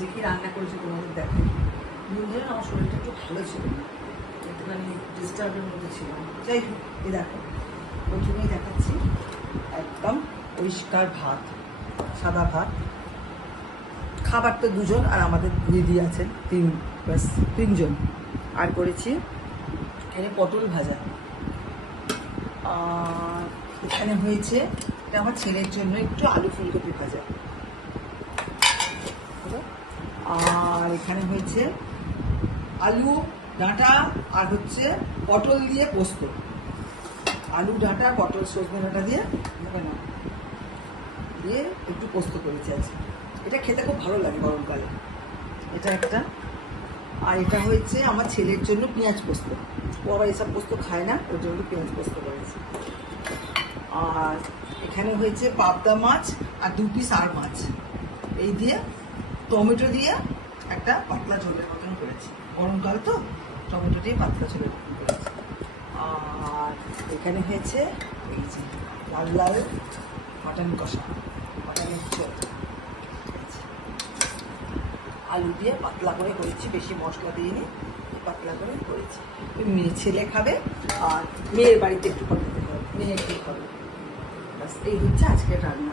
যে কি রান্না করেছে তোমাদের দেখাই। দিন আমার শরীরটা একটু ভালো ছিল না, একটুখানি ডিস্টার্বের মধ্যে ছিলাম। যাই হোক, এই দেখো প্রথমেই দেখাচ্ছি একদম পরিষ্কার ভাত, সাদা ভাত। খাবার তো দুজন, আর আমাদের দিদি আছেন তিনজন। আর করেছি এখানে পটল ভাজা, আর এখানে হয়েছে এটা আমার ছেলের জন্য একটু আলু ফুলকপি ভাজা, আর এখানে হয়েছে আলু ডাঁটা আর হচ্ছে পটল দিয়ে পোস্ত। আলু ডাঁটা পটল সজনে ডাঁটা দিয়ে দিয়ে একটু পোস্ত করেছি আজকে। এটা খেতে খুব ভালো লাগে গরমকালে, এটা একটা। আর এটা হয়েছে আমার ছেলের জন্য পেঁয়াজ পোস্ত, ও আবার এসব পোস্ত খায় না, ওর জন্য পেঁয়াজ পোস্ত করেছি। আর এখানে হয়েছে পাবদা মাছ আর 2 পিস আর মাছ, এই দিয়ে টমেটো দিয়ে একটা পাতলা ঝোলের মতন করেছি। গরমকাল তো টমেটো দিয়ে পাতলা ঝোলের মতন করেছি। আর এখানে হয়েছে এই যে লাল লাল মাটন কষা, মাটনের ঝোল, আলু দিয়ে পাতলা করে করেছি, বেশি মশলা দিইনি, পাতলা করে করেছি। মেয়ে ছেলে খাবে, আর মেয়ের বাড়িতে একটু পাঠাতে হবে, মেয়ে একটু খাবে। ব্যাস এই হচ্ছে আজকের রান্না।